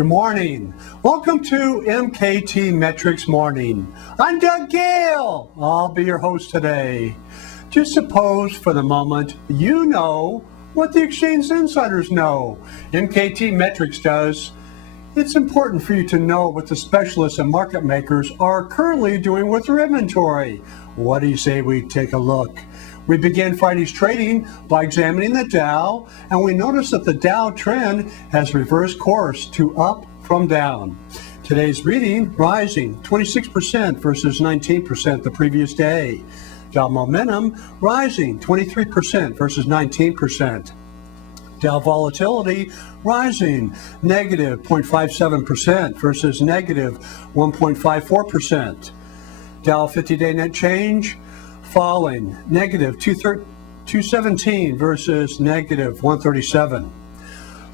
Good morning. Welcome to MktMetrics Morning. I'm Doug Gale. I'll be your host today. Just suppose for the moment you know what the exchange insiders know. MktMetrics does. It's important for you to know what the specialists and market makers are currently doing with their inventory. What do you say we take a look? We began Friday's trading by examining the Dow, and we noticed that the Dow trend has reversed course to up from down. Today's reading rising 26% versus 19% the previous day. Dow momentum rising 23% versus 19%. Dow volatility rising negative 0.57% versus negative 1.54%. Dow 50-day net change falling negative 217 versus negative 137.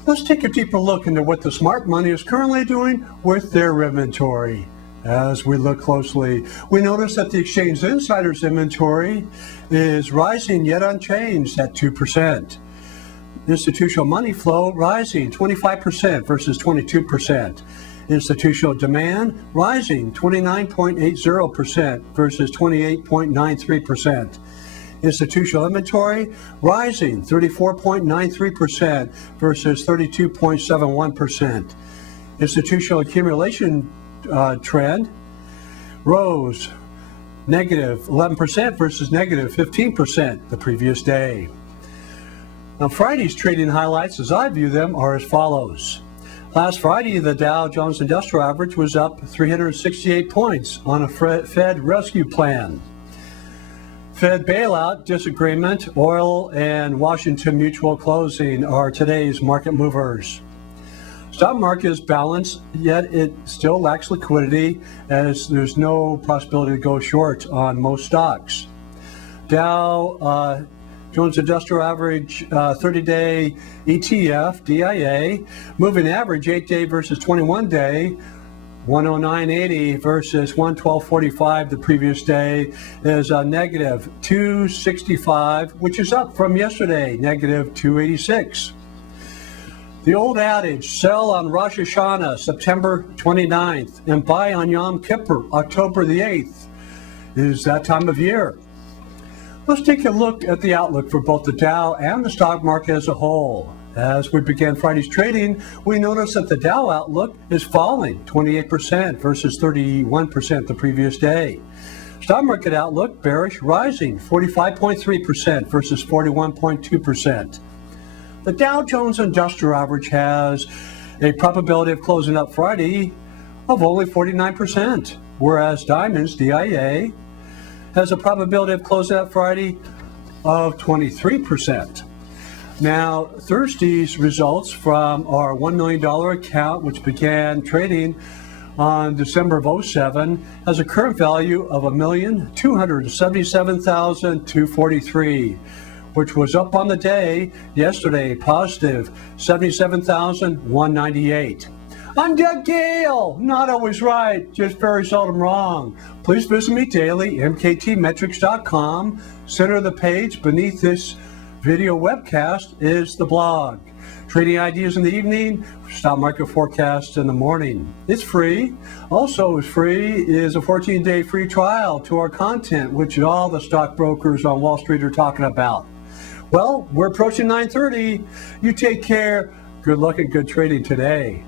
Let's take a deeper look into what the smart money is currently doing with their inventory. As we look closely, we notice that the exchange insiders inventory is rising yet unchanged at 2%. Institutional money flow rising 25% versus 22%. Institutional demand rising 29.80% versus 28.93%. Institutional inventory rising 34.93% versus 32.71%. Institutional accumulation trend rose negative 11% versus negative 15% the previous day. Now, Friday's trading highlights, as I view them, are as follows. Last Friday, the Dow Jones Industrial Average was up 368 points on a Fed rescue plan. Fed bailout, disagreement, oil, and Washington Mutual closing are today's market movers. Stock market is balanced, yet it still lacks liquidity as there's no possibility to go short on most stocks. Dow Jones Industrial Average 30-day ETF, DIA, moving average 8-day versus 21-day, 109.80 versus 112.45 the previous day is a negative 265, which is up from yesterday, negative 286. The old adage, sell on Rosh Hashanah, September 29th, and buy on Yom Kippur, October the 8th, is that time of year. Let's take a look at the outlook for both the Dow and the stock market as a whole. As we began Friday's trading, we noticed that the Dow outlook is falling 28% versus 31% the previous day. Stock market outlook bearish, rising 45.3% versus 41.2%. The Dow Jones Industrial Average has a probability of closing up Friday of only 49%, whereas Diamond's DIA has a probability of closing out Friday of 23%. Now, Thursday's results from our $1 million account, which began trading on December of 07, has a current value of $1,277,243, which was up on the day yesterday, positive $77,198. I'm Doug Gale, not always right, just very seldom wrong. Please visit me daily, MktMetrics.com. Center of the page beneath this video webcast is the blog. Trading ideas in the evening, stock market forecasts in the morning. It's free. Also free is a 14-day free trial to our content, which all the stockbrokers on Wall Street are talking about. Well, we're approaching 9:30. You take care. Good luck and good trading today.